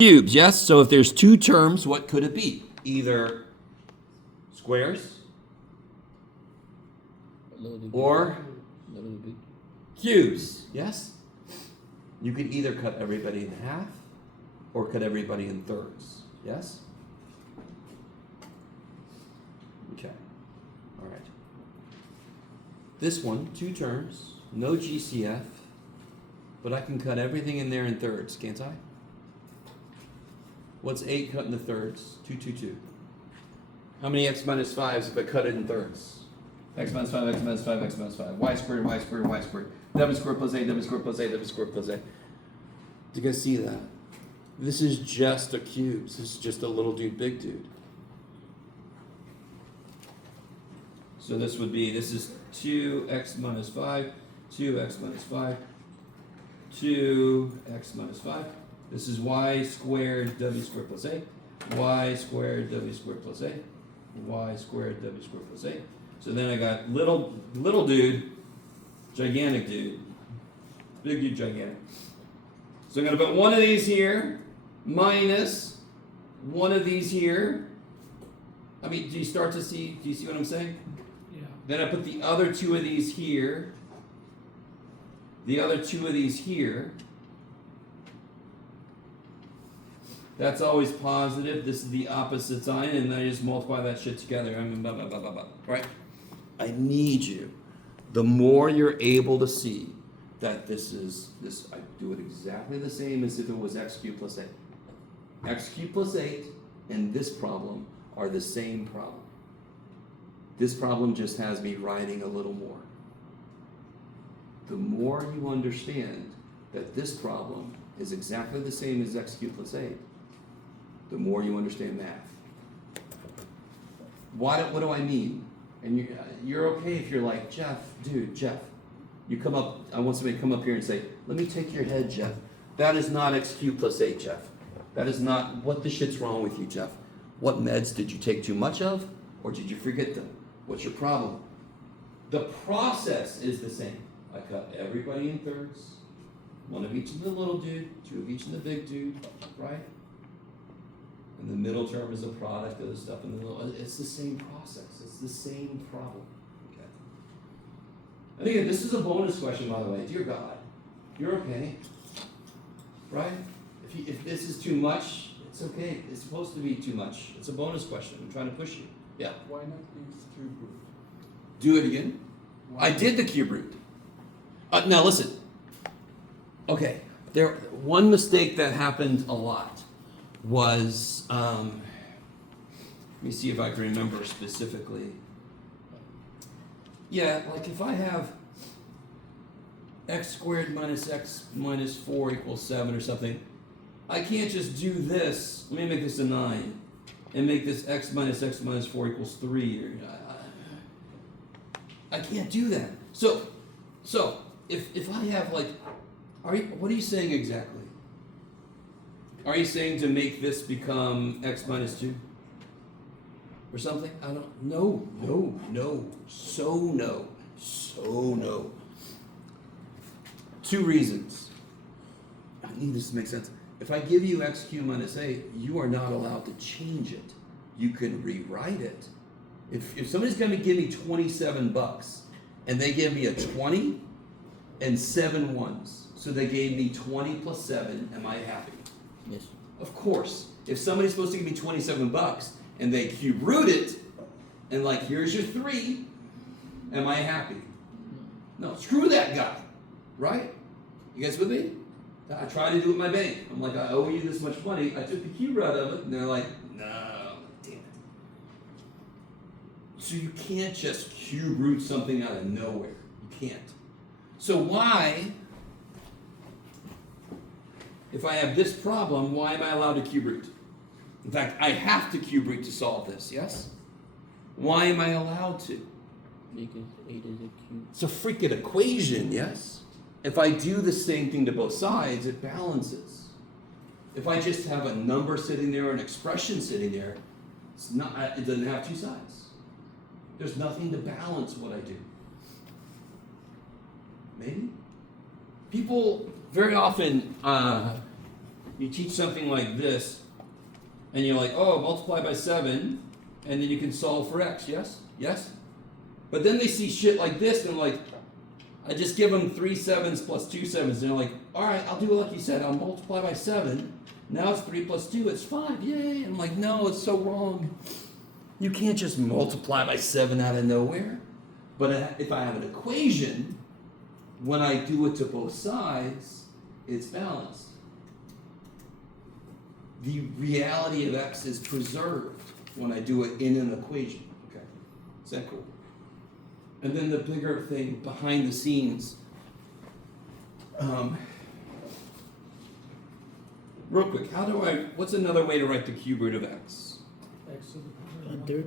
Cubes, yes? So if there's two terms, what could it be? Either squares or cubes, yes? You could either cut everybody in half or cut everybody in thirds, yes? Okay, all right. This one, two terms, no GCF, but I can cut everything in there in thirds, can't I? What's 8 cut into thirds? 2, 2, 2. How many x minus 5s if I cut it in thirds? X minus 5, x minus 5, x minus 5. Y squared, y squared, y squared. W squared plus A, W squared plus A, W squared plus A. Do you guys see that? This is just a cube. This is just a little dude, big dude. So this would be, this is 2x minus 5, 2x minus 5, 2x minus 5. This is y squared w squared plus a, y squared w squared plus a, y squared w squared plus a. So then I got little dude, gigantic dude, big dude, gigantic. So I'm going to put one of these here, minus one of these here. I mean, do you see what I'm saying? Yeah. Then I put the other two of these here, the other two of these here. That's always positive. This is the opposite sign, and then I just multiply that shit together. I mean, blah, blah, blah, blah, blah. Right? I need you. The more you're able to see that this, I do it exactly the same as if it was x cubed plus 8. X cubed plus 8 and this problem are the same problem. This problem just has me writing a little more. The more you understand that this problem is exactly the same as x cubed plus 8, the more you understand math. What do I mean? And you're okay if you're like, Jeff, you come up, I want somebody to come up here and say, let me take your head, Jeff. That is not x cubed plus 8, Jeff. That is not, what the shit's wrong with you, Jeff? What meds did you take too much of, or did you forget them? What's your problem? The process is the same. I cut everybody in thirds, one of each in the little dude, two of each in the big dude, right? And the middle term is a product of the stuff in the middle. It's the same process. It's the same problem. Okay. And again, this is a bonus question, by the way. Dear God, you're okay, right? If this is too much, it's okay. It's supposed to be too much. It's a bonus question. I'm trying to push you. Yeah. Why not use cube root? Do it again. I did the cube root. Now listen. Okay. One mistake that happened a lot was, let me see if I can remember specifically. Yeah, like if I have x squared minus x minus 4 equals 7 or something, I can't just do this. Let me make this a 9 and make this x minus 4 equals 3. I can't do that. So if I have like, what are you saying exactly? Are you saying to make this become x minus 2? Or something? I don't know. No. So no. 2 reasons. I need this to make sense. If I give you x cubed minus 8, you are not allowed to change it. You can rewrite it. If somebody's going to give me $27 and they give me a 20 and 7 ones, so they gave me 20 plus 7, am I happy? Yes. Of course. If somebody's supposed to give me $27 and they cube root it, and like, here's your 3, am I happy? No, screw that guy, right? You guys with me? I try to do it with my bank. I'm like, I owe you this much money. I took the cube root of it, and they're like, no, damn it. So you can't just cube root something out of nowhere. You can't. So why, if I have this problem, why am I allowed to cube root? In fact, I have to cube root to solve this, yes? Why am I allowed to? Because 8 is a cube. It's a freaking equation, yes? If I do the same thing to both sides, it balances. If I just have a number sitting there, an expression sitting there, it doesn't have 2 sides. There's nothing to balance what I do. Maybe? People very often you teach something like this, and you're like, oh, multiply by 7, and then you can solve for x, yes? Yes? But then they see shit like this, and they're like, I just give them 3 7s plus 2 7s, and they're like, alright, I'll do it like you said, I'll multiply by 7, now it's 3 plus 2, it's 5, yay! I'm like, no, it's so wrong. You can't just multiply by 7 out of nowhere. But if I have an equation, when I do it to both sides, it's balanced. The reality of x is preserved when I do it in an equation. Okay, is that cool? And then the bigger thing behind the scenes. Real quick, what's another way to write the cube root of x?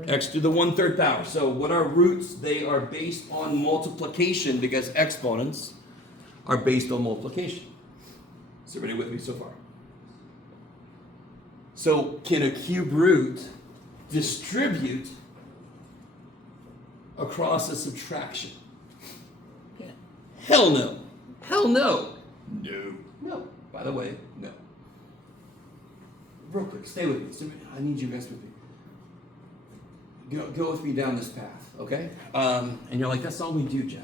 X to the 1/3 power. So what are roots? They are based on multiplication because exponents are based on multiplication. Is everybody with me so far? So can a cube root distribute across a subtraction? Yeah. Hell no. Hell no. No. No. By the way, no. Real quick, stay with me. I need you guys with me. Go with me down this path, okay? And you're like, that's all we do, Jeff.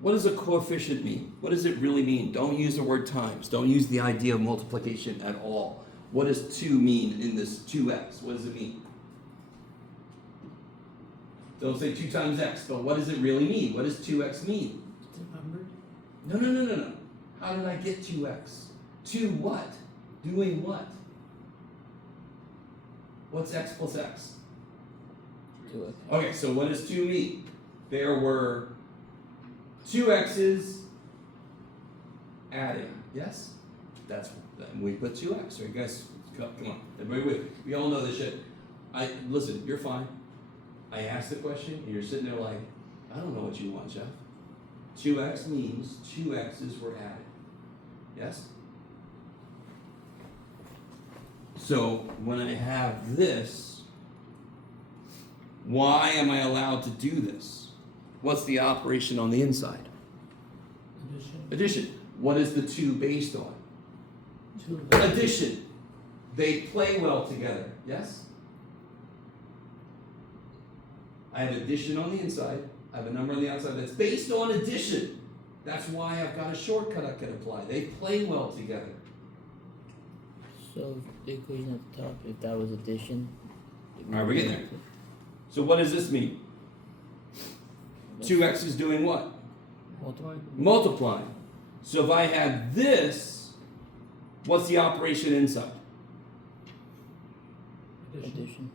What does a coefficient mean? What does it really mean? Don't use the word times. Don't use the idea of multiplication at all. What does 2 mean in this 2x? What does it mean? Don't say 2 times x, but what does it really mean? What does 2x mean? It's a number. No. How did I get 2x? 2 what? Doing what? What's x plus x? 2x. Okay, so what does 2 mean? There were 2 x's adding, yes? That's we put 2x, right guys? Come on, everybody with me. We all know this shit. Listen, you're fine. I asked the question, and you're sitting there like, I don't know what you want, Jeff. 2x means 2 x's were added. Yes? So when I have this, why am I allowed to do this? What's the operation on the inside? Addition. What is the 2 based on? Addition. They play well together, yes? I have addition on the inside. I have a number on the outside that's based on addition. That's why I've got a shortcut I can apply. They play well together. So the equation at the top, if that was addition. Alright, we're getting there. So what does this mean? 2x is doing what? Multiplying. So if I had this, what's the operation inside? Addition.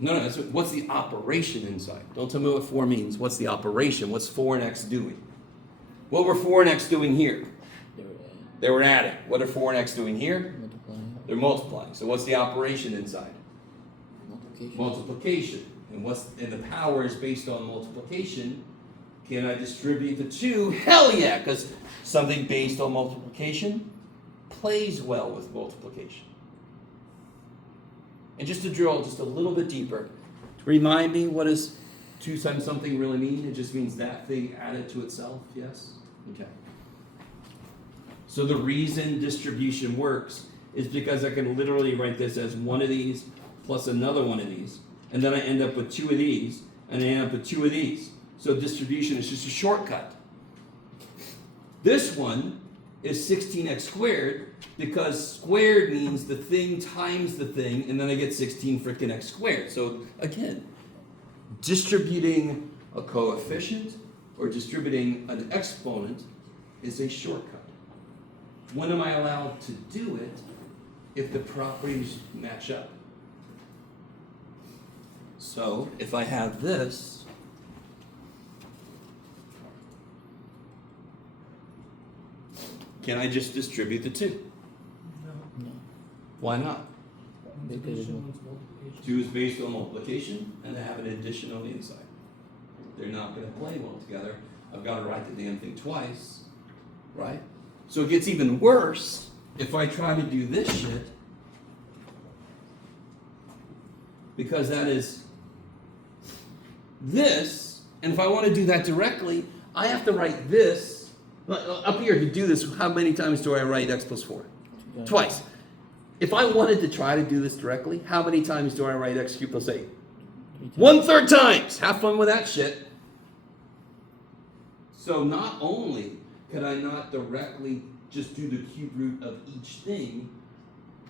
No, what's the operation inside? Don't tell me what 4 means. What's the operation? What's 4 and x doing? What were 4 and x doing here? They were adding. What are 4 and x doing here? Multiplying. They're multiplying. So what's the operation inside? Multiplication. Multiplication. And the power is based on multiplication. Can I distribute the 2? Hell yeah, because something based on multiplication plays well with multiplication. And just to drill just a little bit deeper, to remind me, what does 2 times something really mean? It just means that thing added to itself, yes? Okay. So the reason distribution works is because I can literally write this as one of these plus another one of these, and then I end up with 2 of these, and I end up with 2 of these. So distribution is just a shortcut. This one is 16x squared because squared means the thing times the thing, and then I get 16 freaking x squared. So again, distributing a coefficient or distributing an exponent is a shortcut. When am I allowed to do it? If the properties match up. So if I have this, can I just distribute the 2? No. Why not? Because 2 is based on multiplication, and they have an addition on the inside. They're not going to play well together. I've got to write the damn thing twice, right? So it gets even worse if I try to do this shit, because that is this, and if I want to do that directly, I have to write this Up here, to do this, how many times do I write x plus 4? Yeah. Twice. If I wanted to try to do this directly, how many times do I write x cubed plus 8? 3 times. 1/3 times! Have fun with that shit. So not only could I not directly just do the cube root of each thing,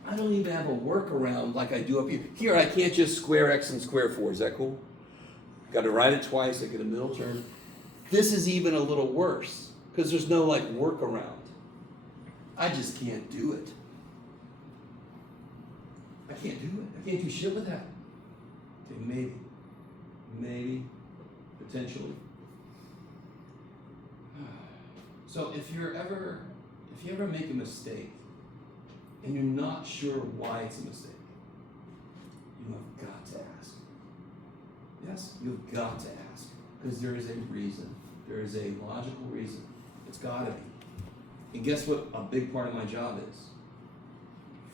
I don't even have a workaround like I do up here. Here, I can't just square x and square 4. Is that cool? Got to write it twice. I get a middle term. This is even a little worse because there's no like workaround. I just can't do it. I can't do it. I can't do shit with that. Okay, maybe, potentially. So if you ever make a mistake and you're not sure why it's a mistake, you have got to ask. Yes, you've got to ask because there is a reason. There is a logical reason. It's got to be. And guess what a big part of my job is?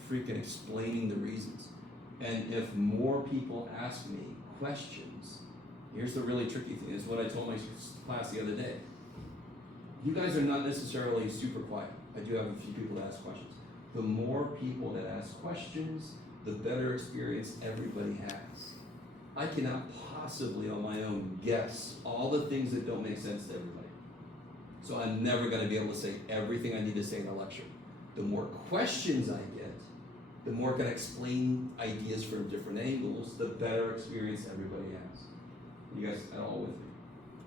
Freaking explaining the reasons. And if more people ask me questions, here's the really tricky thing. This is what I told my class the other day. You guys are not necessarily super quiet. I do have a few people that ask questions. The more people that ask questions, the better experience everybody has. I cannot possibly on my own guess all the things that don't make sense to everybody. So I'm never going to be able to say everything I need to say in a lecture. The more questions I get, the more I can explain ideas from different angles, the better experience everybody has. You guys are all with me?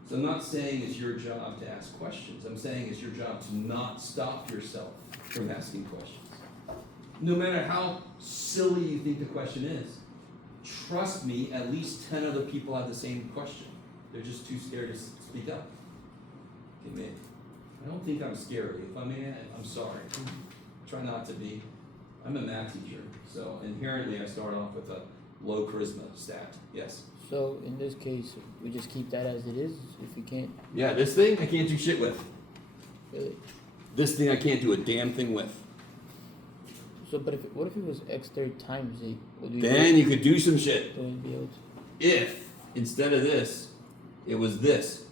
So I'm not saying it's your job to ask questions. I'm saying it's your job to not stop yourself from asking questions. No matter how silly you think the question is, trust me, at least 10 other people have the same question. They're just too scared to speak up. Okay, man. I don't think I'm scary. If I'm in, I'm sorry. Try not to be. I'm a math teacher, so inherently I start off with a low charisma stat. Yes? So in this case, we just keep that as it is if we can't. Yeah, this thing I can't do shit with. Really? This thing I can't do a damn thing with. So, but what if it was x third times 8? Would we Then you could do some shit. would we be able to? If, instead of this, it was this.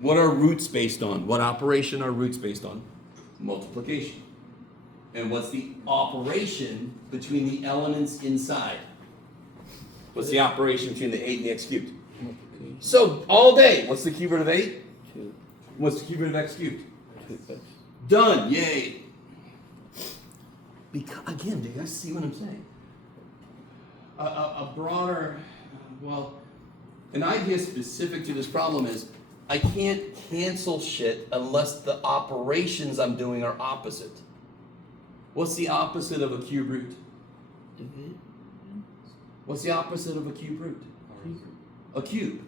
What are roots based on? What operation are roots based on? Multiplication. And what's the operation between the elements inside? What's the operation between the 8 and the x cubed? Multiplication. So, all day, what's the cube root of 8? 2. What's the cube root of x cubed? 2x. Done, yay. Because, again, do you guys see what I'm saying? A broader, well, an idea specific to this problem is I can't cancel shit unless the operations I'm doing are opposite. What's the opposite of a cube root? Divide. What's the opposite of a cube root? A cube.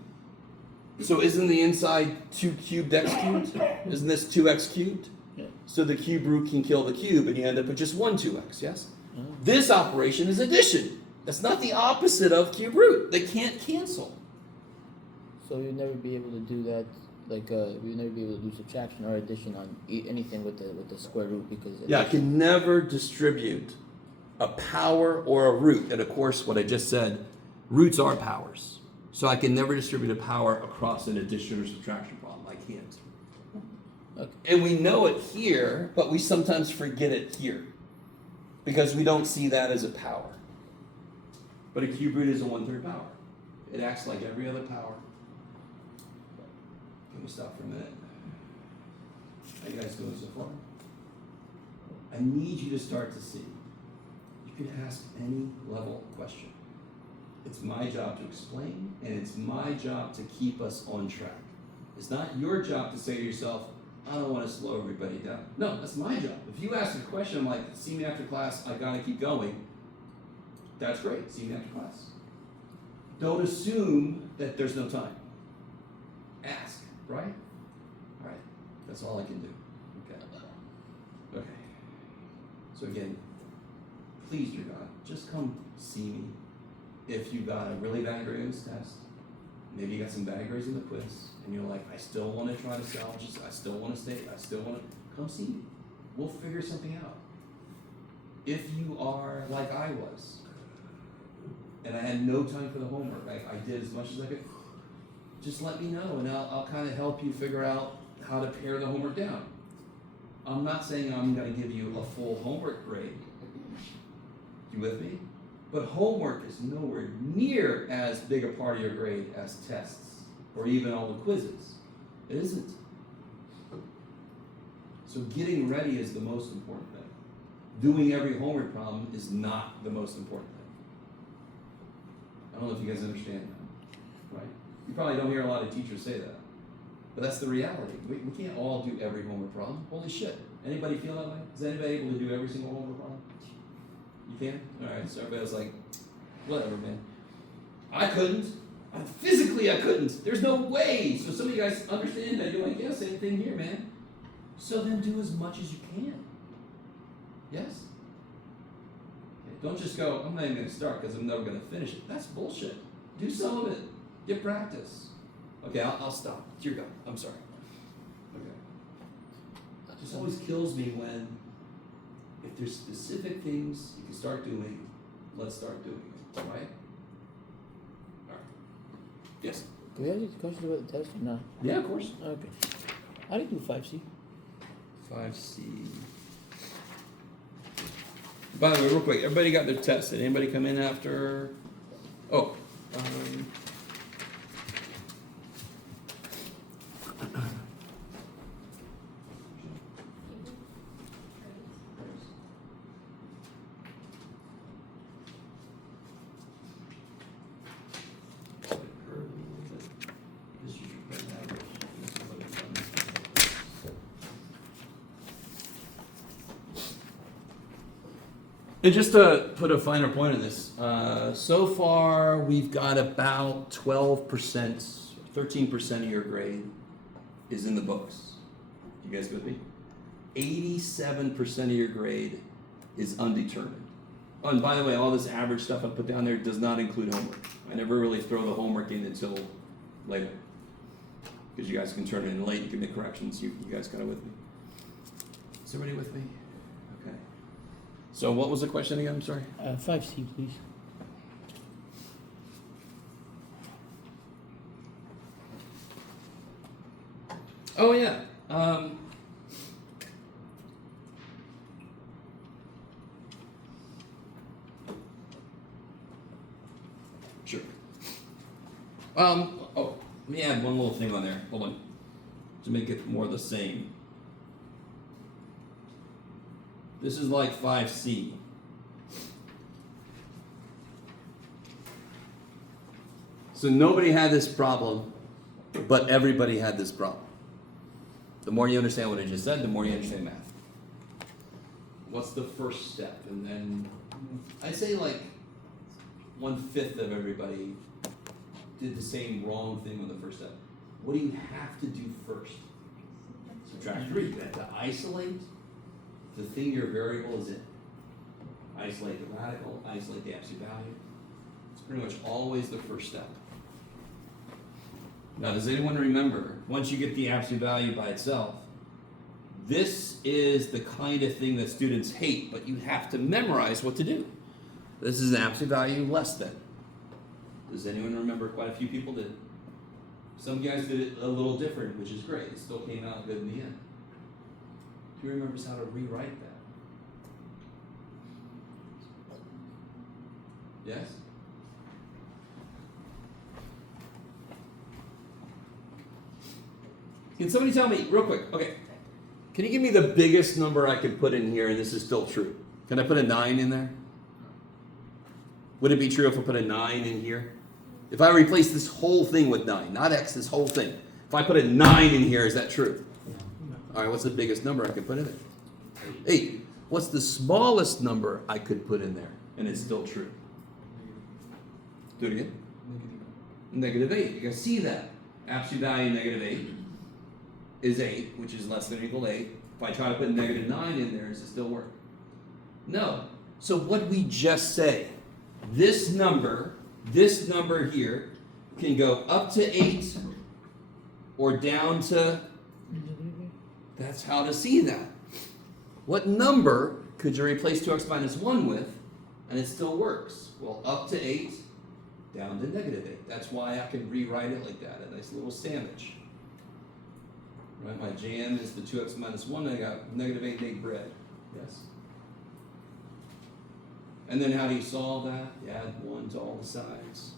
So isn't the inside 2 cubed x cubed? Isn't this 2x cubed? Yeah. So the cube root can kill the cube and you end up with just 1 2x, yes? Oh. This operation is addition. That's not the opposite of cube root. They can't cancel. So you'd never be able to do that. Like we'd never be able to do subtraction or addition on anything with the square root because. Yeah, I can never distribute a power or a root. And of course, what I just said, roots are powers. So I can never distribute a power across an addition or subtraction problem. I can't. Okay. And we know it here, but we sometimes forget it here because we don't see that as a power. But a cube root is a 1/3 power. It acts like every other power. Let me stop for a minute. How you guys doing so far? I need you to start to see. You can ask any level question. It's my job to explain, and it's my job to keep us on track. It's not your job to say to yourself, I don't want to slow everybody down. No, that's my job. If you ask a question, I'm like, see me after class, I gotta keep going. That's great, see me after class. Don't assume that there's no time. Ask, right? All right, that's all I can do. Okay. So again, please, dear God, just come see me. If you got a really bad grade in this test, maybe you got some bad grades in the quiz, and you're like, I still want to try to salvage this, I still want to stay, I still want to, come see me. We'll figure something out. If you are like I was, and I had no time for the homework, I did as much as I could, just let me know, and I'll kind of help you figure out how to pare the homework down. I'm not saying I'm going to give you a full homework grade. You with me? But homework is nowhere near as big a part of your grade as tests or even all the quizzes. It isn't. So getting ready is the most important thing. Doing every homework problem is not the most important thing. I don't know if you guys understand that, right? You probably don't hear a lot of teachers say that. But that's the reality. We can't all do every homework problem. Holy shit. Anybody feel that way? Is anybody able to do every single homework problem? You can? Alright, so everybody was like, whatever, man. I couldn't. Physically, I couldn't. There's no way. So some of you guys understand that. You're like, yeah, same thing here, man. So then do as much as you can. Yes? Okay, don't just go, I'm not even going to start because I'm never going to finish it. That's bullshit. Do some of it. Get practice. Okay, I'll stop. Dear God, I'm sorry. Okay. It just always kills me when, if there's specific things you can start doing, let's start doing it, right? Alright. Yes? Do we have any questions about the test or not? Yeah, of course. Okay. How do you do 5C? 5C. By the way, real quick, everybody got their test. Did anybody come in after? Oh. And just to put a finer point on this, so far we've got about 12%, 13% of your grade is in the books. You guys with me? 87% of your grade is undetermined. Oh, and by the way, all this average stuff I put down there does not include homework. I never really throw the homework in until later. Because you guys can turn it in late, you can make corrections. You guys kind of with me? Is everybody with me? Okay. So what was the question again? I'm sorry. 5C, please. Oh yeah. Sure. Oh, let me add one little thing on there. Hold on. To make it more the same. This is like 5C. So nobody had this problem, but everybody had this problem. The more you understand what I just said, the more you understand math. What's the first step? And then I'd say like 1/5 of everybody did the same wrong thing on the first step. What do you have to do first? Subtract 3. You have to isolate the thing your variable is in. Isolate the radical, isolate the absolute value. It's pretty much always the first step. Now, does anyone remember, once you get the absolute value by itself, this is the kind of thing that students hate, but you have to memorize what to do. This is an absolute value less than. Does anyone remember? Quite a few people did. Some guys did it a little different, which is great. It still came out good in the end. Who remembers how to rewrite that? Yes? Can somebody tell me, real quick, okay, can you give me the biggest number I can put in here and this is still true? Can I put a 9 in there? Would it be true if I put a 9 in here? If I replace this whole thing with 9, not x, this whole thing. If I put a 9 in here, is that true? All right, what's the biggest number I could put in there? 8. What's the smallest number I could put in there and it's still true? Do it again. -8. You guys see that? Absolute value -8 is 8, which is less than or equal to 8. If I try to put -9 in there, does it still work? No. So what did we just say? This number here can go up to 8 or down to, that's how to see that. What number could you replace 2x minus 1 with and it still works? Well, up to 8, down to -8. That's why I can rewrite it like that, a nice little sandwich. Right? My jam is the 2x minus 1, and I got negative 8 baked bread. Yes? And then how do you solve that? You add 1 to all the sides.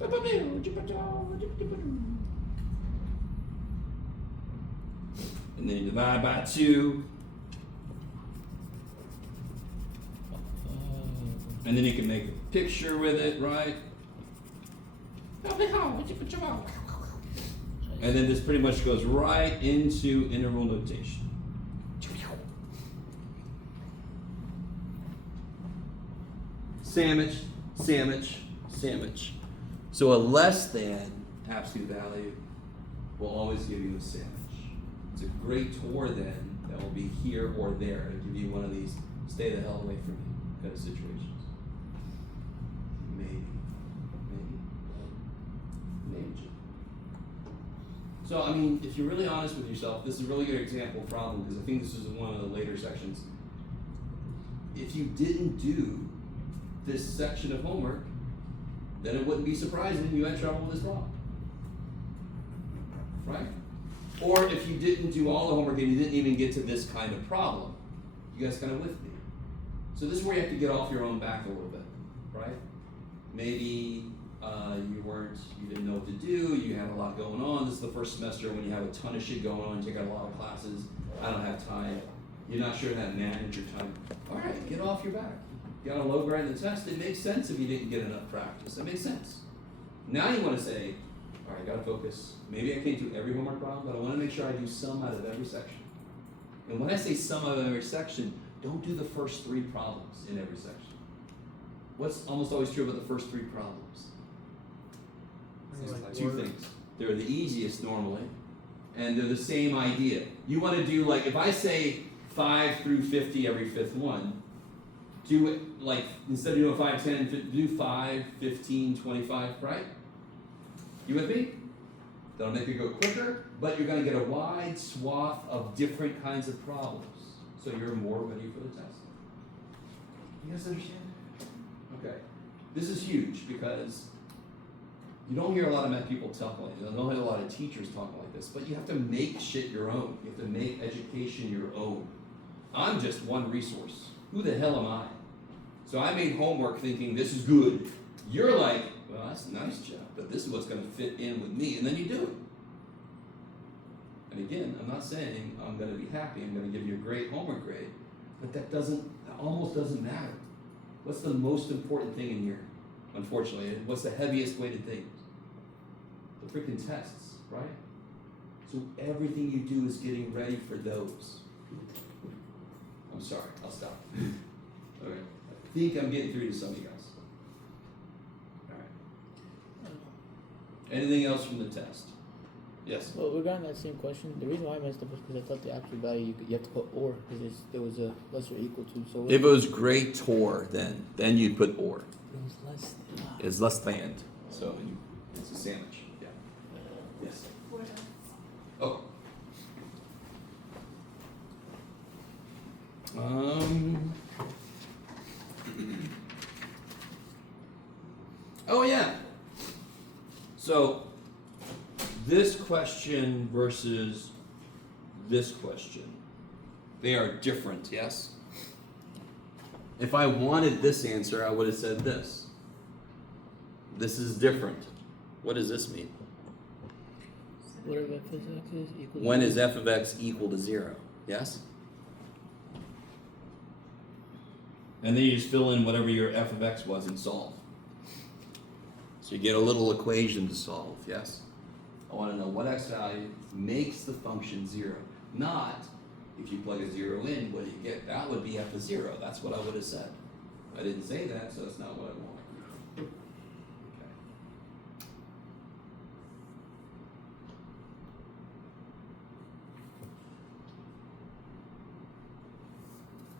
And then you divide by 2. And then you can make a picture with it, right? And then this pretty much goes right into interval notation. Sandwich, sandwich, sandwich. So a less than absolute value will always give you a sandwich. It's a great tour then that will be here or there to give you one of these stay the hell away from me kind of situations. Maybe. So, I mean, if you're really honest with yourself, this is a really good example of problem because I think this is one of the later sections. If you didn't do this section of homework, then it wouldn't be surprising you had trouble with this problem. Right? Or if you didn't do all the homework and you didn't even get to this kind of problem. You guys kind of with me? So this is where you have to get off your own back a little bit, right? Maybe you didn't know what to do, you had a lot going on. This is the first semester when you have a ton of shit going on, you take out a lot of classes, I don't have time. You're not sure how to manage your time. All right, get off your back. You got a low grade in the test, it makes sense if you didn't get enough practice. That makes sense. Now you want to say, all right, I gotta focus. Maybe I can't do every homework problem, but I want to make sure I do some out of every section. And when I say some out of every section, don't do the first 3 problems in every section. What's almost always true about the first 3 problems? Like 2 things. They're the easiest normally, and they're the same idea. You want to do, like, if I say 5 through 50 every 5th one, do it like, instead of doing 5, 10, do 5, 15, 25, right? You with me? That'll make it go quicker, but you're going to get a wide swath of different kinds of problems, so you're more ready for the test. You guys understand? Okay. This is huge because you don't hear a lot of math people talk like this. You don't hear a lot of teachers talking like this, but you have to make shit your own. You have to make education your own. I'm just one resource. Who the hell am I? So I made homework thinking this is good. You're like, well, that's nice, Jeff, but this is what's going to fit in with me, and then you do it. And again, I'm not saying I'm going to be happy, I'm going to give you a great homework grade, but that almost doesn't matter. What's the most important thing in here? Unfortunately, what's the heaviest weighted thing? The freaking tests, right? So everything you do is getting ready for those. I'm sorry, I'll stop. Okay, I think I'm getting through to some of you guys. All right. Anything else from the test? Yes. Well, regarding that same question, the reason why I messed up was because I thought the absolute value you have to put or because there was a less or equal to. So If it was great or, then you'd put or. it was less. It's less than. So it's a sandwich. Yeah. Yes. Oh. Oh yeah. So this question versus this question, they are different, yes? If I wanted this answer, I would have said this. This is different. What does this mean? Whatever f of x is equal. When is f of x equal to 0? Yes? And then you just fill in whatever your f of x was and solve. So you get a little equation to solve, yes? I want to know what x value makes the function 0. Not, if you plug a 0 in, what do you get? That would be f of 0. That's what I would have said. I didn't say that, so that's not what I want. Okay.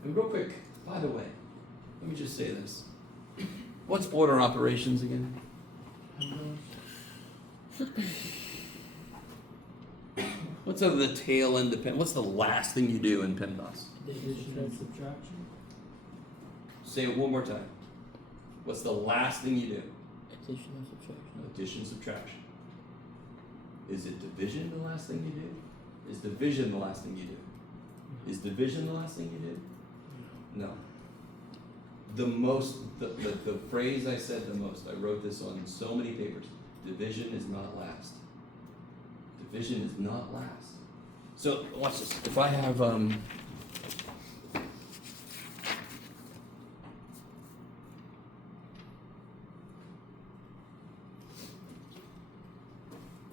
And real quick, by the way, let me just say this. What's order operations again? What's of the tail end of What's the last thing you do in PEMDAS? Addition and subtraction. Say it one more time. What's the last thing you do? Addition and subtraction. Addition, subtraction. Is it division the last thing you do? Is division the last thing you do? Is division the last thing you do? No. The phrase I said the most, I wrote this on so many papers. Division is not last. Division is not last. So watch this. If I have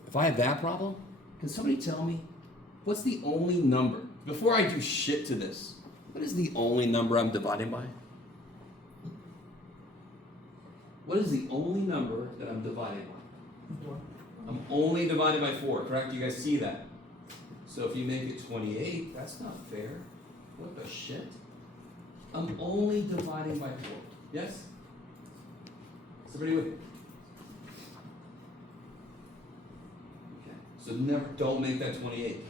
if I have that problem, can somebody tell me what's the only number, before I do shit to this, what is the only number I'm dividing by? What is the only number that I'm dividing by? 4. I'm only divided by 4, correct? You guys see that? So if you make it 28, that's not fair. What the shit? I'm only dividing by 4. Yes? Somebody with me? Okay. So never, don't make that 28.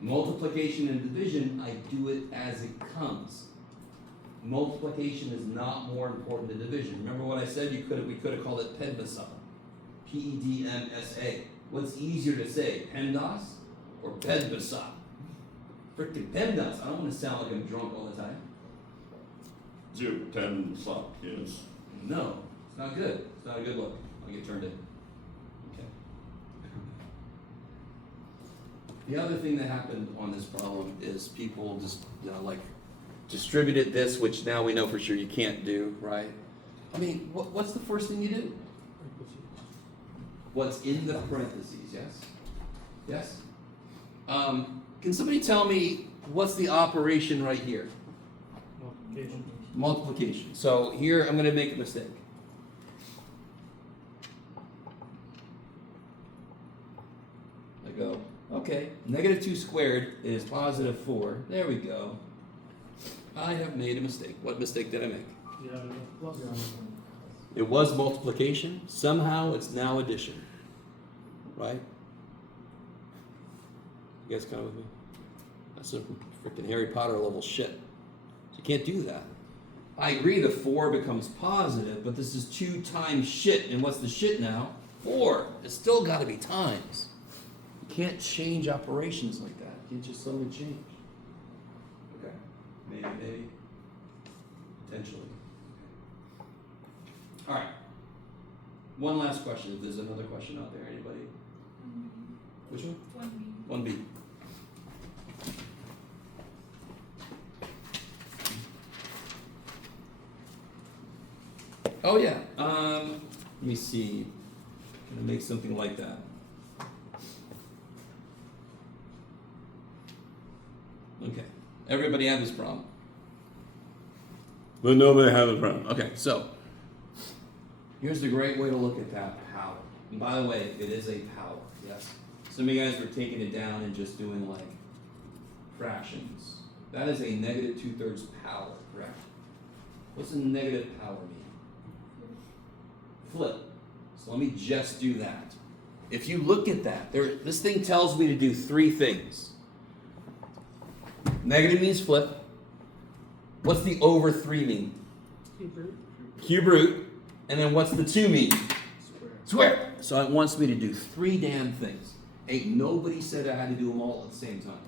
Multiplication and division, I do it as it comes. Multiplication is not more important than division. Remember what I said? We could have called it PEDMSA. PEDMSA. What's easier to say, PEMDAS or PEDMSA? Frickin' PEMDAS. I don't want to sound like I'm drunk all the time. 0, 10, suck, yes. No, it's not good. It's not a good look. I'll get turned in. Okay. The other thing that happened on this problem is people just, like, distributed this, which now we know for sure you can't do, right? I mean, what's the first thing you do? What's in the parentheses, yes? Yes? Can somebody tell me what's the operation right here? Multiplication. Multiplication. So here I'm going to make a mistake. I go, okay, negative 2 squared is positive 4. There we go. I have made a mistake. What mistake did I make? Yeah, plus. It was multiplication. Somehow it's now addition. Right? You guys kind of with me? That's some freaking Harry Potter level shit. So you can't do that. I agree the 4 becomes positive, but this is 2 times shit. And what's the shit now? 4. It's still got to be times. You can't change operations like that. You can't just suddenly change. Okay. Maybe. Potentially. All right. One last question. If there's another question out there, anybody? Which one? 1B. 1B. Oh yeah. Let me see. I'm gonna make something like that. Okay. Everybody have this problem. But nobody has a problem. Okay, so here's the great way to look at that power. And by the way, it is a power, yes? Some of you guys were taking it down and just doing like fractions. That is a negative 2/3 power, correct? What's a negative power mean? Flip. So let me just do that. If you look at that, this thing tells me to do 3 things. Negative means flip. What's the over 3 mean? Cube root. Cube root. And then what's the 2 mean? Square. Square. So it wants me to do 3 damn things. Ain't nobody said I had to do them all at the same time.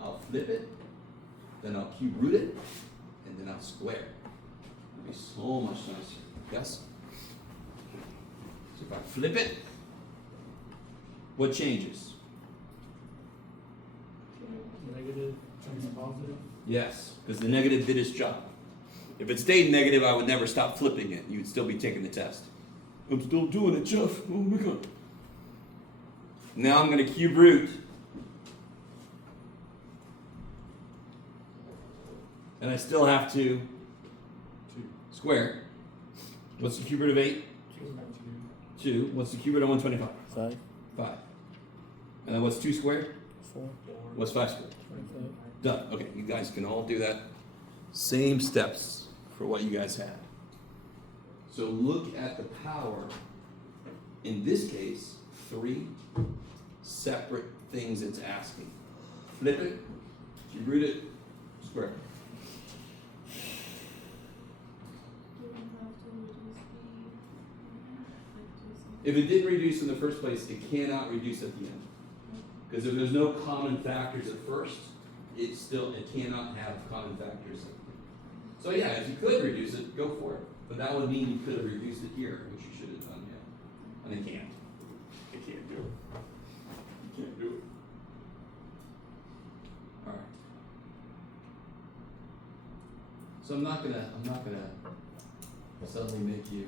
I'll flip it, then I'll cube root it, and then I'll square it. It'll be so much nicer. Yes? So if I flip it, what changes? Negative times positive. Yes, because the negative did its job. If it stayed negative, I would never stop flipping it. You'd still be taking the test. I'm still doing it, Jeff. Oh my God. Now I'm going to cube root. And I still have to square. What's the cube root of 8? 2. What's the cube root of 125? 5, 5. And then what's 2 squared? 4, What's 5 squared? 25. Done. Okay, you guys can all do that. Same steps for what you guys had. So look at the power. In this case, 3 separate things it's asking. Flip it, cube root it, square it. If it didn't reduce in the first place, it cannot reduce at the end. Because if there's no common factors at first, it cannot have common factors at the end. So yeah, if you could reduce it, go for it. But that would mean you could have reduced it here, which you should have done, yeah. And it can't. You can't do it. You can't do it. Alright. So I'm not gonna suddenly make you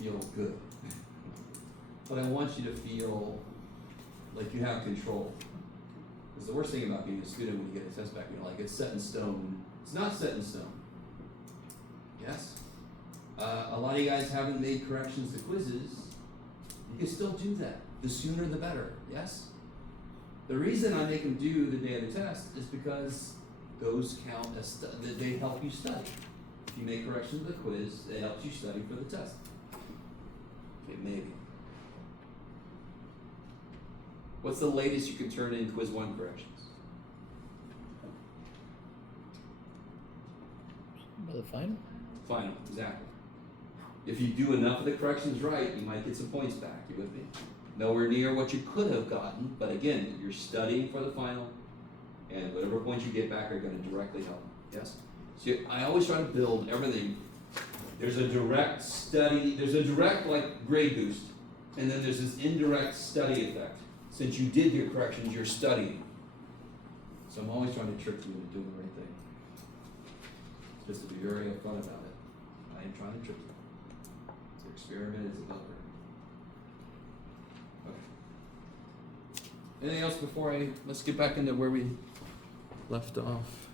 feel good. But I want you to feel like you have control. Because the worst thing about being a student when you get a test back, like it's set in stone. It's not set in stone. Yes? A lot of you guys haven't made corrections to quizzes. You can still do that. The sooner the better. Yes? The reason I make them do the day of the test is because those count as they help you study. If you make corrections to the quiz, it helps you study for the test. Okay, maybe. What's the latest you can turn in quiz 1 corrections? By the final? Final, exactly. If you do enough of the corrections right, you might get some points back. You with me? Nowhere near what you could have gotten, but again, you're studying for the final, and whatever points you get back are going to directly help. Yes? So I always try to build everything. There's a direct study, there's a direct like grade boost, and then there's this indirect study effect. Since you did your corrections, you're studying. So I'm always trying to trick you into doing the right thing. Just to be very upfront about it. I am trying to trick you. The experiment is about learning. Okay. Anything else before let's get back into where we left off.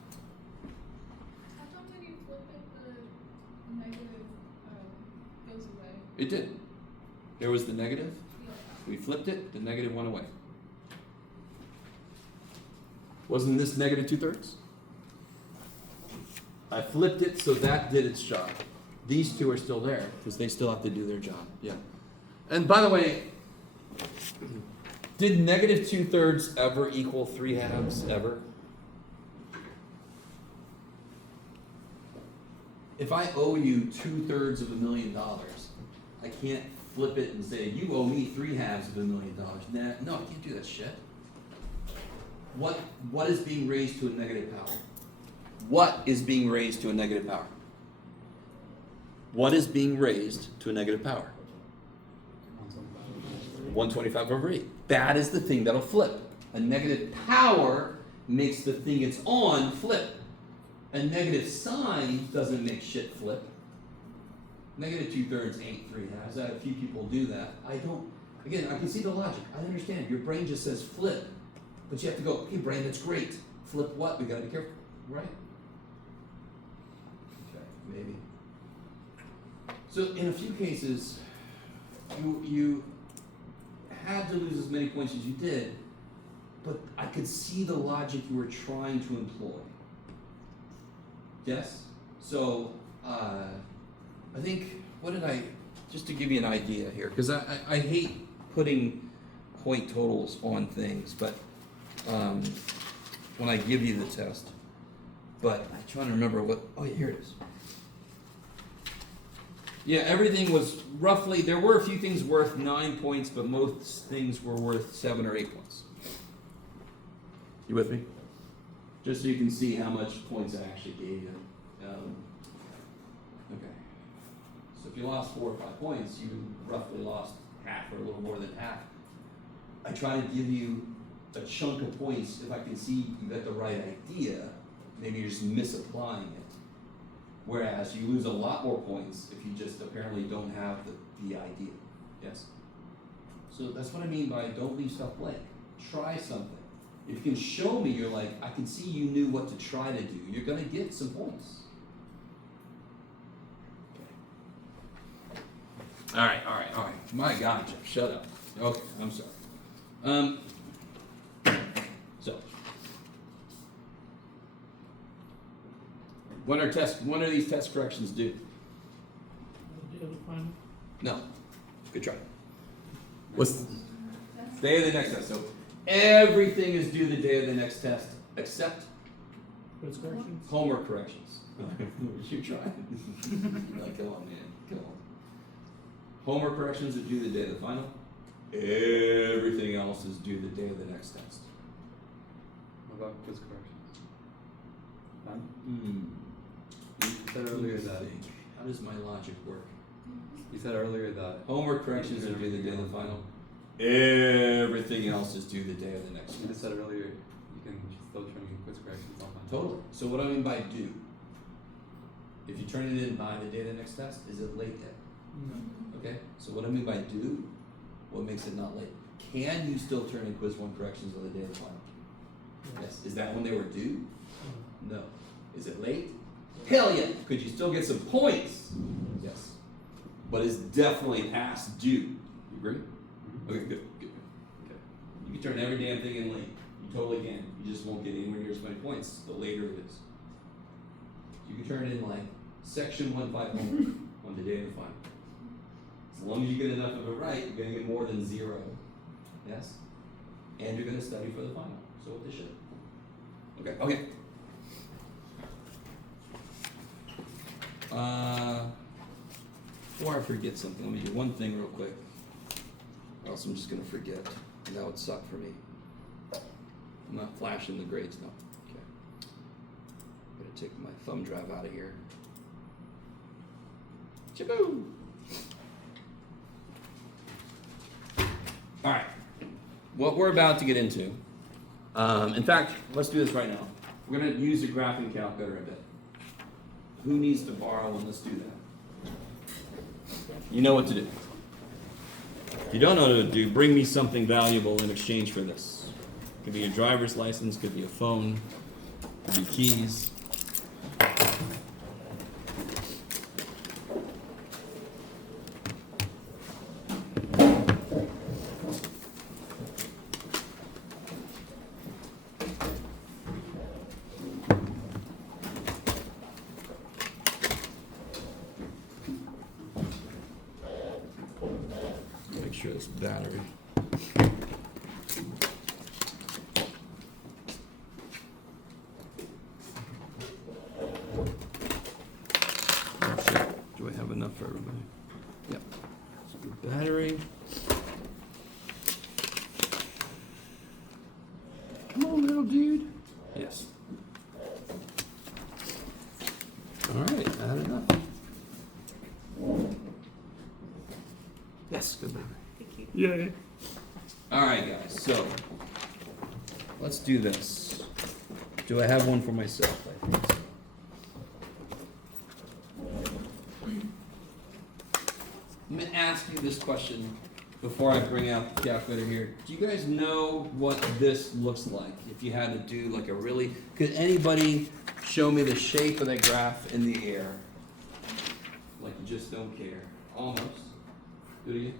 How come when you flip it, the negative goes away? It did. There was the negative. Yeah. We flipped it, the negative went away. Wasn't this negative 2/3? I flipped it so that did its job. These two are still there because they still have to do their job. Yeah. And by the way, did negative 2/3 ever equal 3/2 ever? If I owe you 2/3 of $1,000,000, I can't flip it and say, you owe me 3/2 of $1,000,000. Nah, no, I can't do that shit. What is being raised to a negative power? What is being raised to a negative power? What is being raised to a negative power? 125/8. That is the thing that'll flip. A negative power makes the thing it's on flip. A negative sign doesn't make shit flip. Negative 2/3 ain't 3/2. I had a few people do that. I can see the logic. I understand. Your brain just says flip. But you have to go, okay, brain, that's great. Flip what? We gotta be careful, right? Okay, maybe. So in a few cases, you had to lose as many points as you did, but I could see the logic you were trying to employ. Yes? So, I think, just to give you an idea here, because I hate putting point totals on things, but when I give you the test, but I'm trying to remember here it is. Yeah, everything was roughly, there were a few things worth 9 points, but most things were worth 7 or 8 points. You with me? Just so you can see how much points I actually gave you. Okay. So if you lost 4 or 5 points, you roughly lost half or a little more than half. I try to give you a chunk of points if I can see you got the right idea, maybe you're just misapplying it. Whereas you lose a lot more points if you just apparently don't have the idea. Yes? So that's what I mean by don't leave stuff blank. Try something. If you can show me, you're like, I can see you knew what to try to do, you're going to get some points. Okay. All right. My God, Jeff, shut up. Okay, I'm sorry. So, when are these test corrections due? The other final? No. Good try. What's day of the next test? So everything is due the day of the next test, except Quiz corrections? homework corrections. You try. Like, come on, man. Come on. Homework corrections are due the day of the final. Everything else is due the day of the next test. What about quiz corrections? None? Hmm. You said earlier that. How does my logic work? You said earlier that. Homework corrections are due the day of the final. Everything else is due the day of the next You just test. said earlier you can still turn in quiz corrections on time. Totally. So what do I mean by due? If you turn it in by the day of the next test, is it late yet? No. Okay. So what I mean by due, what makes it not late? Can you still turn in quiz 1 corrections on the day of the final? Yes. Is that when they were due? No. Is it late? Hell yeah. Could you still get some points? Yes. But it's definitely past due. You agree? Okay, good. Okay. You can turn every damn thing in late. You totally can. You just won't get anywhere near as many points the later it is. You can turn in like section 1 5 homework on the day of the final. As long as you get enough of it right, you're gonna get more than 0. Yes? And you're gonna study for the final. So what they should. Okay. Before I forget something, let me do one thing real quick. Or else I'm just gonna forget. And that would suck for me. I'm not flashing the grades now. Okay. I'm gonna take my thumb drive out of here. Chaboo! Alright. What we're about to get into. In fact, let's do this right now. We're gonna use the graphing calculator a bit. Who needs to borrow one? Let's do that. You know what to do. If you don't know what to do, bring me something valuable in exchange for this. Could be a driver's license, could be a phone, could be keys. Make sure this battery. Oh, shit. Do I have enough for everybody? Yep. So the battery. Come on, little dude. Yes. All right, I had enough. Yes, good baby. Yay. All right, guys. So let's do this. Do I have one for myself? I think so. I'm gonna ask you this question before I bring out the calculator here. Do you guys know what this looks like? If you had to do like a really, could anybody show me the shape of that graph in the air? Like you just don't care. Almost. Do you?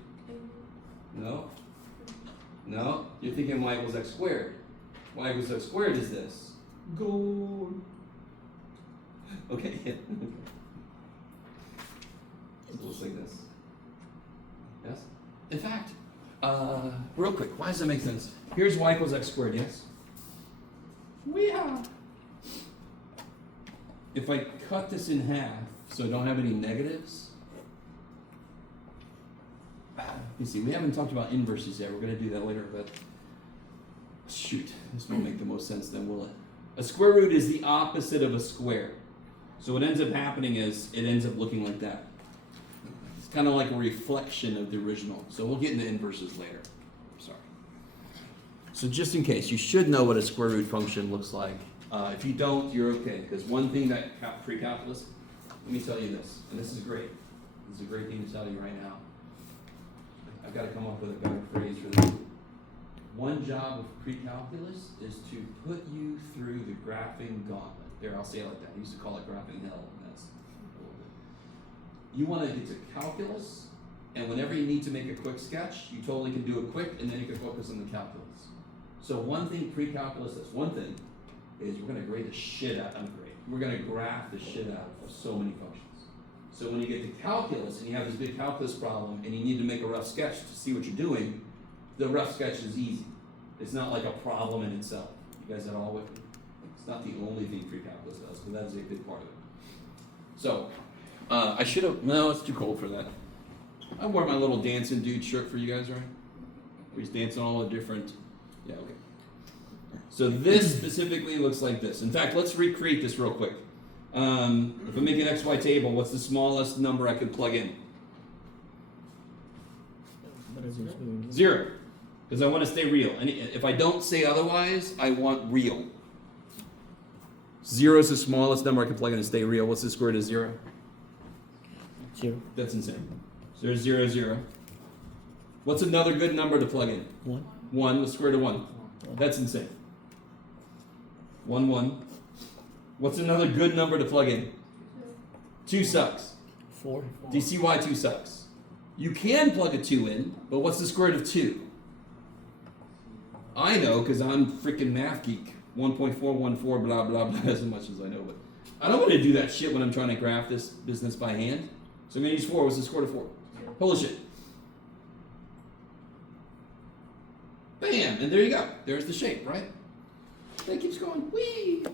No? No? You're thinking y equals x squared. Y equals x squared is this. Gold. Okay, yeah. It looks like this. Yes? In fact, real quick, why does that make sense? Here's y equals x squared, yes? If I cut this in half so I don't have any negatives, you see, we haven't talked about inverses yet. We're going to do that later, but shoot, this won't make the most sense then, will it? A square root is the opposite of a square. So what ends up happening is it ends up looking like that. It's kind of like a reflection of the original. So we'll get into inverses later. Sorry. So just in case, you should know what a square root function looks like. If you don't, you're okay. Because one thing that pre-calculus, let me tell you this, and this is great. This is a great thing to tell you right now. I've got to come up with a better phrase for this. One job of pre-calculus is to put you through the graphing gauntlet. There, I'll say it like that. I used to call it graphing hell, and that's a little bit. You want to get to calculus, and whenever you need to make a quick sketch, you totally can do it quick, and then you can focus on the calculus. So one thing pre-calculus does, one thing, is we're going to grade the shit out, we're going to graph the shit out of so many functions. So when you get to calculus and you have this big calculus problem and you need to make a rough sketch to see what you're doing, the rough sketch is easy. It's not like a problem in itself. You guys are all with me? It's not the only thing pre-calculus does, but that is a big part of it. So, I should have, no, it's too cold for that. I wore my little dancing dude shirt for you guys, right? He's dancing all the different. Yeah, okay. So this specifically looks like this. In fact, let's recreate this real quick. If I make an XY table, what's the smallest number I could plug in? Whatever it's doing. 0. Because I want to stay real. And if I don't say otherwise, I want real. 0 is the smallest number I can plug in and stay real. What's the square root of 0? 0. That's insane. So there's 0, 0. What's another good number to plug in? 1. 1. What's the square root of 1? That's insane. 1, 1. What's another good number to plug in? 2 sucks. 4. Do you see why 2 sucks? You can plug a 2 in, but what's the square root of 2? I know because I'm freaking math geek. 1.414 blah blah blah as much as I know, but I don't want to do that shit when I'm trying to graph this business by hand. So I'm going to use 4. What's the square root of 4? Holy shit. Bam! And there you go. There's the shape, right? That keeps going. Whee!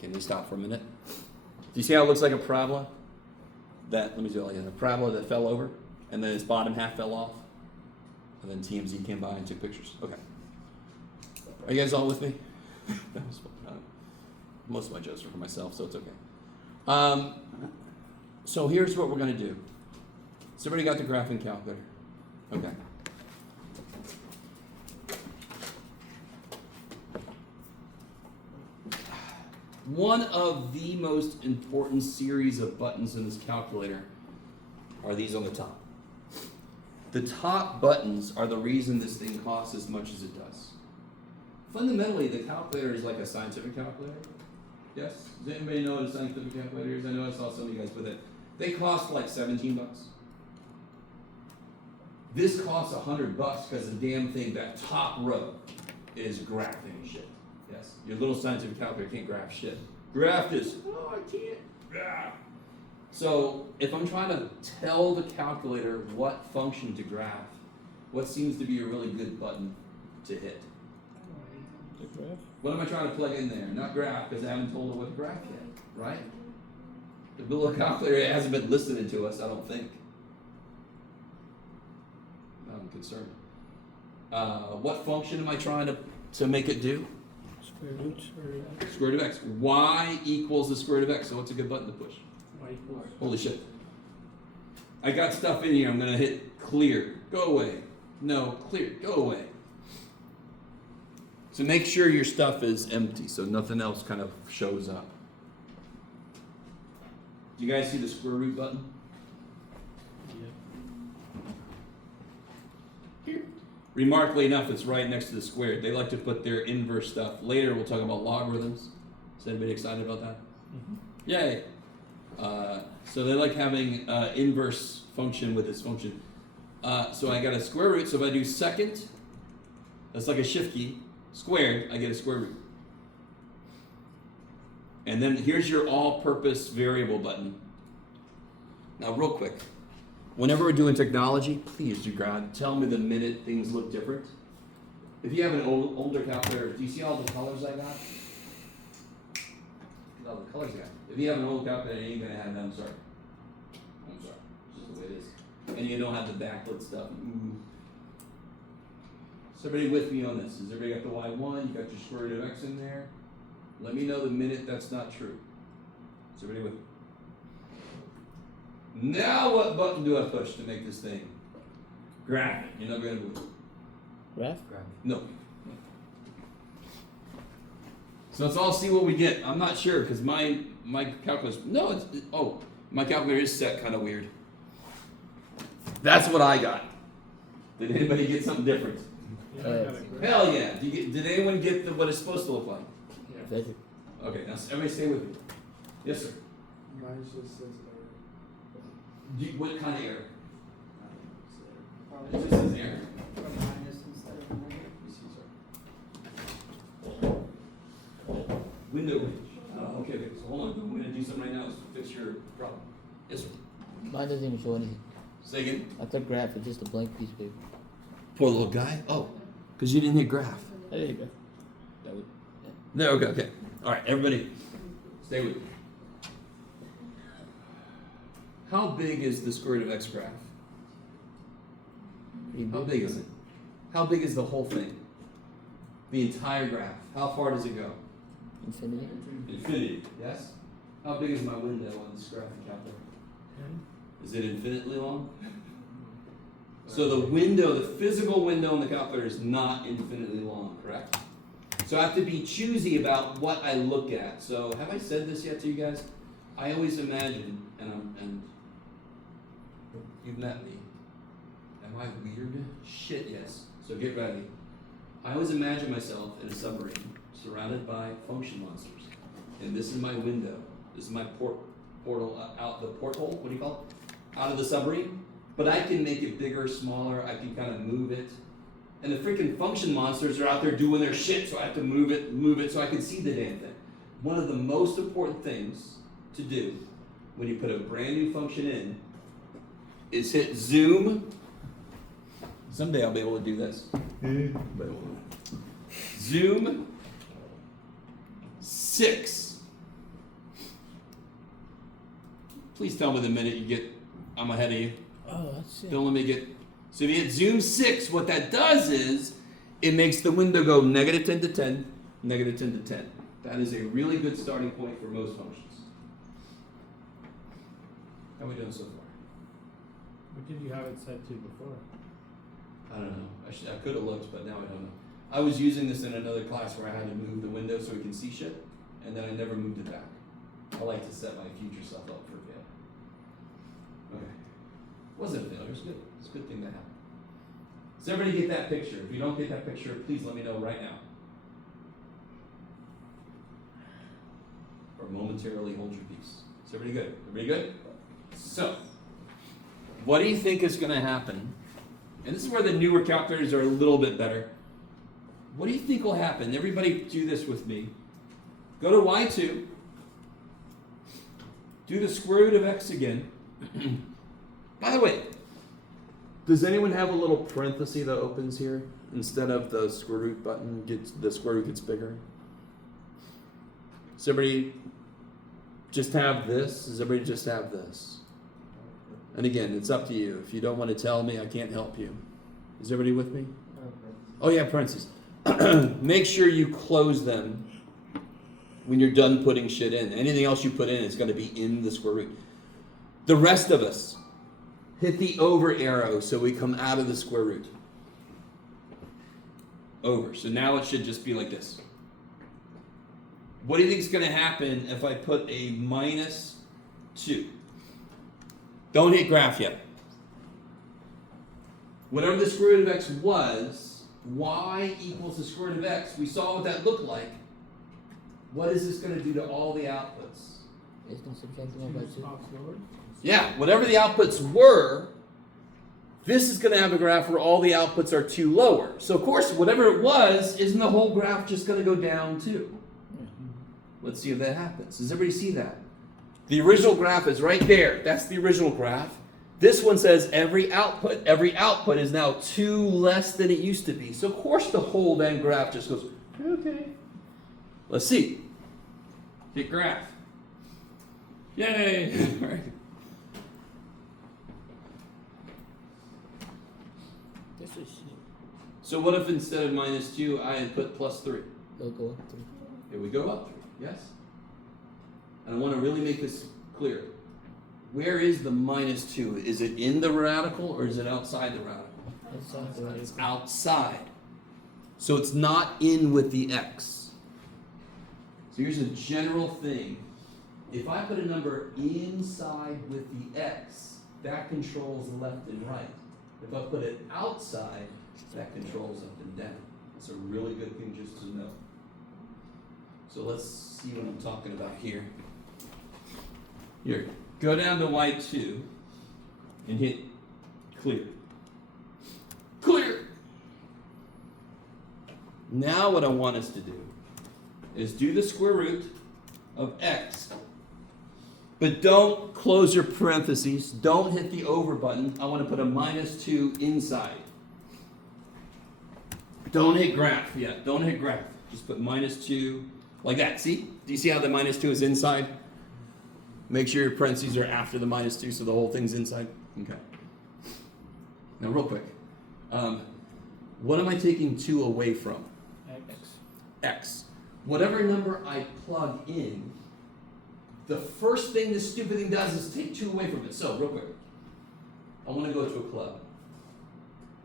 Can we stop for a minute? Do you see how it looks like a parabola? Let me do it again. A parabola that fell over, and then its bottom half fell off, and then TMZ came by and took pictures. Okay. Are you guys all with me? That was fun. Most of my jokes are for myself, so it's okay. So here's what we're going to do. So everybody got the graphing calculator? Okay. One of the most important series of buttons in this calculator are these on the top. The top buttons are the reason this thing costs as much as it does. Fundamentally, the calculator is like a scientific calculator. Yes? Does anybody know what a scientific calculator is? I know I saw some of you guys with it. They cost like $17. This costs $100 because the damn thing, that top row, is graphing shit. Yes? Your little scientific calculator can't graph shit. Graph this. Oh, I can't. Ah. So, if I'm trying to tell the calculator what function to graph, what seems to be a really good button to hit? The graph? What am I trying to plug in there? Not graph, because I haven't told it what to graph yet, right? The little calculator hasn't been listening to us, I don't think. I'm concerned. What function am I trying to make it do? Square root. Square root of x. Y equals the square root of x, so what's a good button to push? Y equals. Holy shit. I got stuff in here, I'm gonna hit clear. Go away. No, clear. Go away. So make sure your stuff is empty, so nothing else kind of shows up. Do you guys see the square root button? Here. Remarkably enough, it's right next to the square. They like to put their inverse stuff. Later we'll talk about logarithms. Is anybody excited about that? Mm-hmm. Yay! So they like having inverse function with this function. So I got a square root, so if I do second, that's like a shift key, squared, I get a square root. And then here's your all-purpose variable button. Now real quick, whenever we're doing technology, please do God, tell me the minute things look different. If you have an older calculator, do you see all the colors I got? Look at all the colors I got. If you have an old calculator, you ain't gonna have that, I'm sorry. I'm sorry, it's just the way it is. And you don't have the backlit stuff. Ooh. Is everybody with me on this? Has everybody got the y1? You got your square root of x in there? Let me know the minute that's not true. Is everybody with me? Now what button do I push to make this thing graph it? You're not going to move. Graph? No. So let's all see what we get. I'm not sure because my calculator. No, my calculator is set kind of weird. That's what I got. Did anybody get something different? Hell yeah! Did anyone get what it's supposed to look like? Veggie. Okay, now everybody stay with me. Yes, sir. Mine just says error. What kind of error? It Probably just says error. minus instead of negative. Window range. Okay, so hold on. I'm going to do something right now to fix your problem. Yes, sir. Mine doesn't even show anything. Say again. I click graph, it's just a blank piece of paper. Poor little guy. Oh, because you didn't hit graph. There you go. That would. No, okay. All right, everybody, stay with me. How big is the square root of x graph? Pretty How big. big is it? How big is the whole thing? The entire graph. How far does it go? Infinity. Infinity. Yes? How big is my window on this graphic calculator? 10? Is it infinitely long? So the window, the physical window on the calculator is not infinitely long, correct? So I have to be choosy about what I look at. So have I said this yet to you guys? I always imagine, and you've met me. Am I weird? Shit, yes. So get ready. I always imagine myself in a submarine surrounded by function monsters. And this is my window. This is my portal out the porthole, what do you call it? Out of the submarine. But I can make it bigger, smaller, I can kind of move it. And the freaking function monsters are out there doing their shit, so I have to move it so I can see the damn thing. One of the most important things to do when you put a brand new function in is hit zoom. Someday I'll be able to do this. Zoom 6. Please tell me the minute you get, I'm ahead of you. Oh, that's it. Don't let me get. So if you hit zoom 6, what that does is it makes the window go negative 10 to 10, negative 10 to 10. That is a really good starting point for most functions. How are we doing so far? What did you have it set to before? I don't know. I could have looked, but now I don't know. I was using this in another class where I had to move the window so we can see shit, and then I never moved it back. I like to set my future self up for failure. Okay. Wasn't a failure, it was good. It's a good thing that happened. Does everybody get that picture? If you don't get that picture, please let me know right now. Or momentarily hold your peace. Is everybody good? Everybody good? So, what do you think is going to happen? And this is where the newer calculators are a little bit better. What do you think will happen? Everybody do this with me. Go to y2. Do the square root of x again. By the way, does anyone have a little parenthesis that opens here instead of the square root button? The square root gets bigger. Does everybody just have this? Does everybody just have this? And again, it's up to you. If you don't want to tell me, I can't help you. Is everybody with me? Oh yeah, parentheses. Make sure you close them when you're done putting shit in. Anything else you put in is going to be in the square root. The rest of us, hit the over arrow so we come out of the square root. Over. So now it should just be like this. What do you think is going to happen if I put a -2? Don't hit graph yet. Whatever the square root of x was, y equals the square root of x. We saw what that looked like. What is this going to do to all the outputs? It's gonna subtract them by 2. Spots lower? Yeah, whatever the outputs were, this is going to have a graph where all the outputs are 2 lower. So of course, whatever it was, isn't the whole graph just going to go down too? Let's see if that happens. Does everybody see that? The original graph is right there. That's the original graph. This one says every output is now 2 less than it used to be. So of course the whole then graph just goes, okay. Let's see. Hit graph. Yay! All right. This is So what if instead of -2, I had put +3? it'll go up 3. It would go up 3, yes? And I want to really make this clear. Where is the -2? Is it in the radical or is it outside the radical? Outside the radical. It's outside. So it's not in with the x. So here's a general thing. If I put a number inside with the x, that controls left and right. If I put it outside, that controls up and down. That's a really good thing just to know. So let's see what I'm talking about here. Here, go down to y2 and hit clear. Clear! Now what I want us to do is do the square root of x. But don't close your parentheses. Don't hit the over button. I want to put a -2 inside. Don't hit graph yet. Don't hit graph. Just put -2 like that. See? Do you see how the -2 is inside? Make sure your parentheses are after the -2 so the whole thing's inside. Okay. Now real quick. What am I taking 2 away from? X. X. Whatever number I plug in, the first thing this stupid thing does is take 2 away from it. So, real quick, I want to go to a club.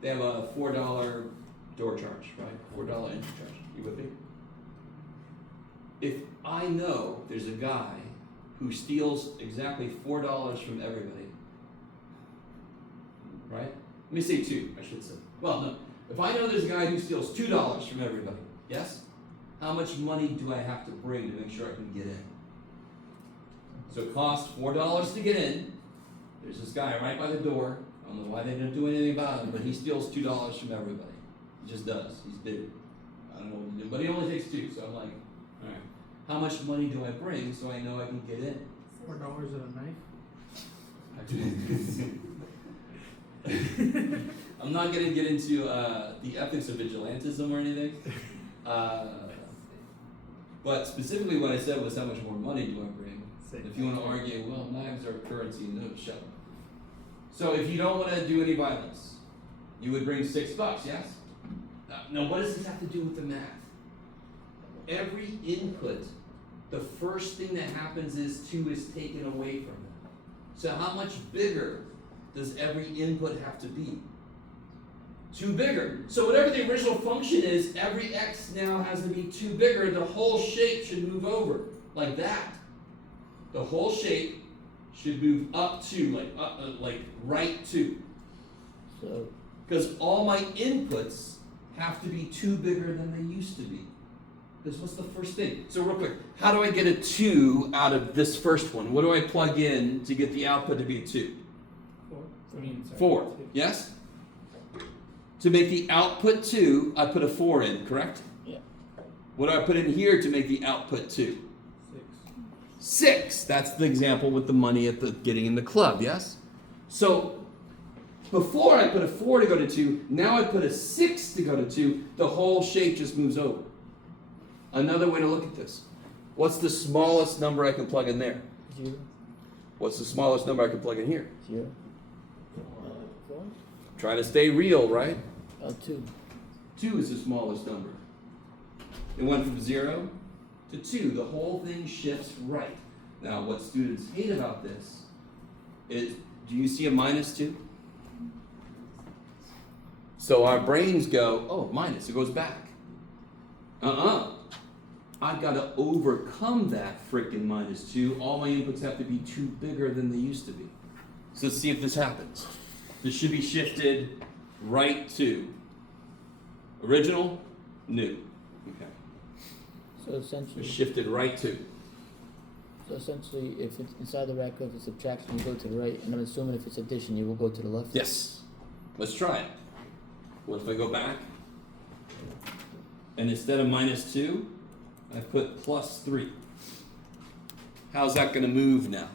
They have a $4 door charge, right? $4 entry charge. You with me? If I know there's a guy who steals exactly $4 from everybody, right? Let me say 2, I should say. Well, no. If I know there's a guy who steals $2 from everybody, yes? How much money do I have to bring to make sure I can get in? So it costs $4 to get in. There's this guy right by the door. I don't know why they didn't do anything about him, but he steals $2 from everybody. He just does. He's big. I don't know, but he only takes 2. So I'm like, all right. How much money do I bring so I know I can get in? $4 and a knife? I'm not going to get into the ethics of vigilantism or anything. But specifically what I said was how much more money do I bring? If you want to argue, well, knives are currency, no, shut up. So if you don't want to do any violence, you would bring $6, yes? Now what does this have to do with the math? Every input, the first thing that happens is 2 is taken away from it. So how much bigger does every input have to be? 2 bigger. So whatever the original function is, every x now has to be 2 bigger. The whole shape should move over like that. The whole shape should move up 2, like right 2. So Because all my inputs have to be 2 bigger than they used to be. Because what's the first thing? So real quick, how do I get a 2 out of this first one? What do I plug in to get the output to be 2? 4. Yes? To make the output 2, I put a 4 in, correct? Yeah. What do I put in here to make the output 2? 6. That's the example with the money at the getting in the club, yes? So before I put a 4 to go to 2, now I put a 6 to go to 2, the whole shape just moves over. Another way to look at this. What's the smallest number I can plug in there? 0. What's the smallest number I can plug in here? 0. 4. Try to stay real, right? 2. 2 is the smallest number. It went from 0 to 2. The whole thing shifts right. Now, what students hate about this is, do you see a -2? So our brains go, oh, minus, it goes back. I've got to overcome that freaking -2. All my inputs have to be 2 bigger than they used to be. So let's see if this happens. This should be shifted right to original, new. Okay. So essentially, Shifted right to. if it's inside the bracket, if it's subtraction, you go to the right, and I'm assuming if it's addition, you will go to the left. Yes. Let's try it. What if I go back? And instead of -2, I put +3. How's that going to move now?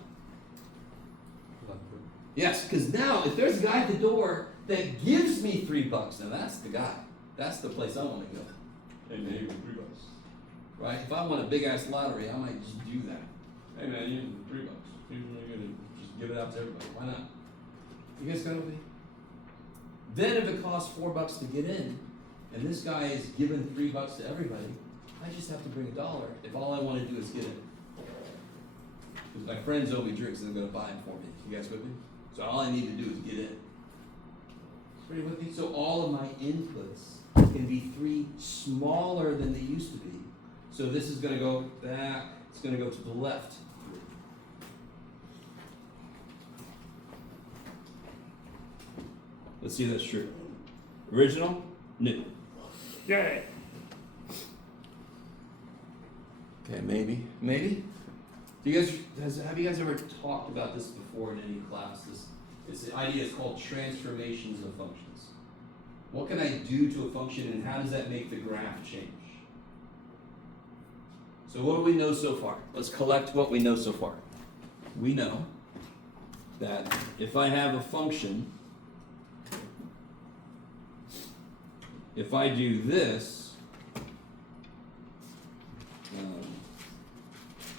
Yes, because now if there's a guy at the door that gives me $3, now that's the guy. That's the place I want to go. And they give $3. Right? If I want a big ass lottery, I might just do that. Hey man, you $3. Here's what you're gonna Just give it out to everybody. Why not? You guys got with me? Then if it costs $4 to get in, and this guy is giving $3 to everybody, I just have to bring $1 if all I want to do is get in. Because my friends owe me drinks and they're going to buy them for me. You guys with me? So all I need to do is get in. Everybody with me? So all of my inputs can be 3 smaller than they used to be. So this is going to go back. It's going to go to the left 3. Let's see if that's true. Original, new. Yay! Okay, maybe. Do you guys have you guys ever talked about this before in any class? This idea is called transformations of functions. What can I do to a function, and how does that make the graph change? So what do we know so far? Let's collect what we know so far. We know that if I have a function, if I do this,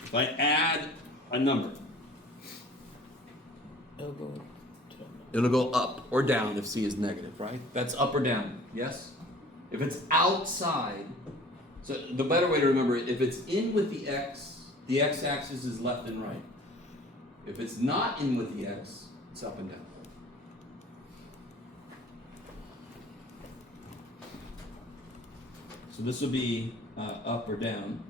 if I add a number, It'll go to it'll go up or down if c is negative, right? That's up or down, yes? If it's outside, so the better way to remember it, if it's in with the x-axis is left and right. If it's not in with the x, it's up and down. So this will be up or down.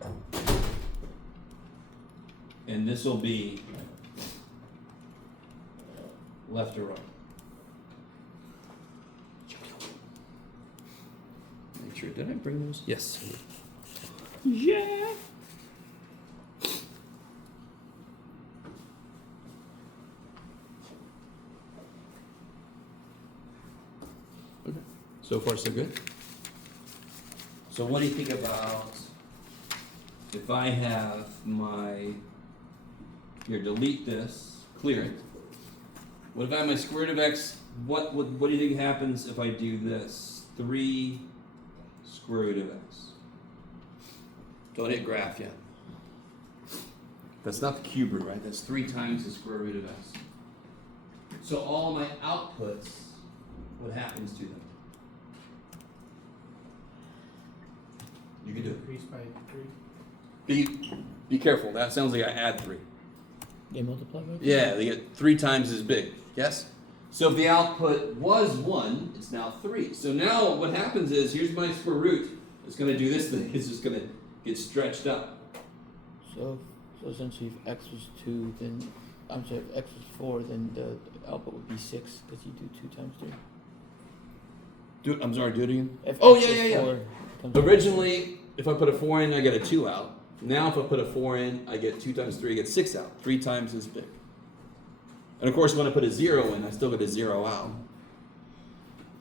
And this will be left or right. Make sure, did I bring those? Yes. Yeah. Okay. So far, so good. So what do you think about if I have my, here, delete this, clear it. What if I have my square root of x, what do you think happens if I do this? 3 square root of x. Don't hit graph yet. That's not the cube root, right? That's 3 times the square root of x. So all my outputs, what happens to them? You can do it. Increase by 3. Be careful. That sounds like I add 3. They multiply by? Yeah, they get 3 times as big. Yes? So if the output was 1, it's now 3. So now what happens is, here's my square root. It's going to do this thing. It's just going to get stretched up. So essentially if x was 2, then, I'm sorry, if x was 4, then the output would be 6, because you do 2 times 3. I'm sorry, do it again. If Oh, x yeah, was yeah, yeah. 4, comes out- Originally, if I put a 4 in, I get a 2 out. Now if I put a 4 in, I get 2 times 3, I get 6 out. 3 times as big. And of course, when I put a 0 in, I still get a 0 out.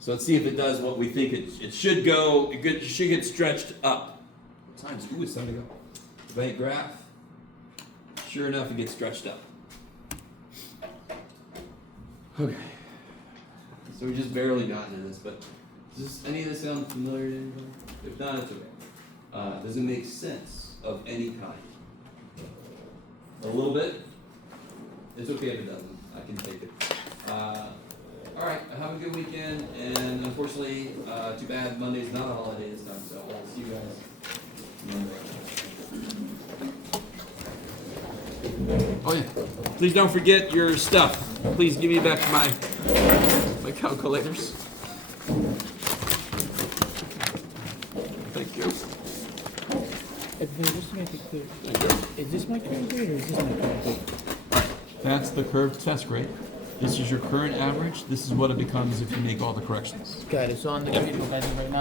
So let's see if it does what we think it should go. It should get stretched up. What time is it? Ooh, it's time to go. If I hit graph, sure enough, it gets stretched up. Okay. So we just barely got into this, but does any of this sound familiar to anybody? If not, it's okay. Does it make sense of any kind? A little bit? It's okay if it doesn't. I can take it. Alright, have a good weekend, and unfortunately, too bad Monday's not a holiday this time, so I'll see you guys Monday. Oh yeah. Please don't forget your stuff. Please give me back my calculators. Thank you. Just to make it clear, Thank you. is this my current grade or is this my current grade? That's the curved test grade. This is your current average. This is what it becomes if you make all the corrections. Got it, so on the grade book I do right now,